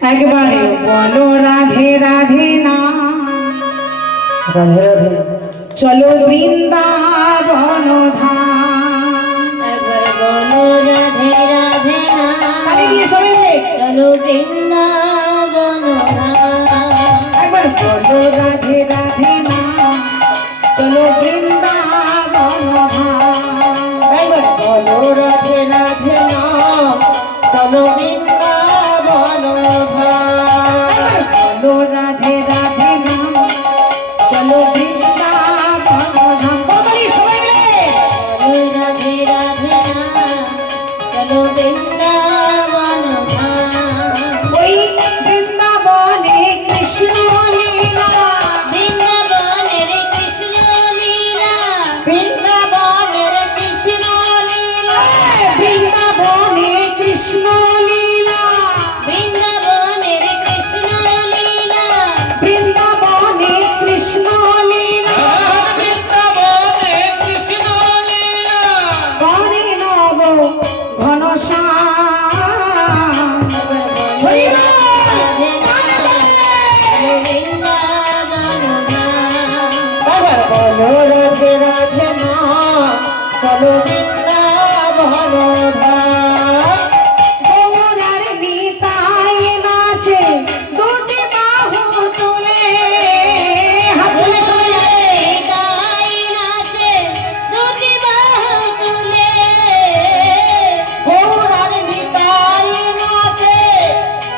একবারে বলো রাধে রাধে না, রাধে রাধে চলো বৃন্দাবন ধাম। একবারে বলো রাধে রাধে না, আরে গিয়ে সবাই মিলে চলো বৃন্দাবন ধাম। একবার বলো রাধে রাধে না, চলো বৃন্দাবন ধাম। একবার বলো রাধে রাধে না, চলো বৃন্দাবন ধাম। বলো রাধে রাধে না, চলো বৃন্দাবন ধাম। বলি সবাই মিলে বলো রাধে রাধে না, চলো বৃন্দাবন ধাম। ওই বৃন্দাবনে কৃষ্ণ লীলা, বৃন্দাবনের কৃষ্ণ লীলা, বৃন্দাবনের কৃষ্ণ লীলা, বৃন্দাবনে কৃষ্ণ লীলা, বৃন্দাবনের কৃষ্ণ লীলা, বৃন্দাবনে কৃষ্ণ লীলা, বৃন্দাবনে কৃষ্ণ লীলা, বনে নব ঘনশ্যাম। হরি বল। রাধে রাধে, চলো বৃন্দাবন ধাম। একবার বলো রাধে রাধে না, চলো বৃন্দাবন ধাম। গৌরার নিতাই নাচে দুটি বাহু তুলে, হাত তুলে সবাই তাই নাচে দুটি বাহু তুলে, গৌরার নিতাই নাচে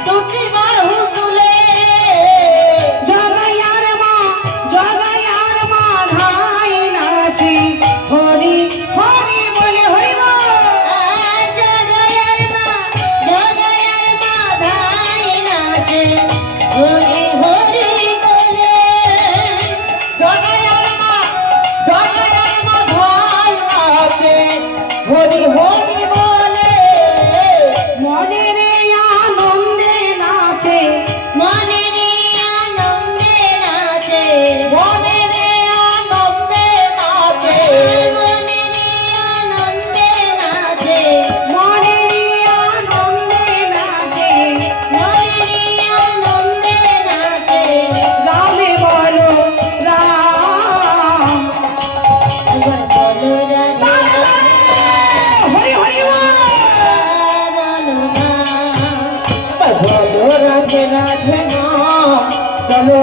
দুটি বাহু তুলে। জগায়ার মা ধাই নাচে, হরি হরি বলে হরি বল। জগয়ার মা ধাই নাচে, হরি হরি বলে। জগায়ার মা ধাই নাচে, হরি হরি বলে। মনের আনন্দে নাচে, মনের আনন্দে নাচে, মনের আনন্দে নাচে, মনের আনন্দে নাচে, মনের আনন্দে নাচে, মনের আনন্দে নাচে। রামে বলো রাম। একবার বলো রাধে হরি হরি বল। বলো না, বলো রাধে রাধে না, চলো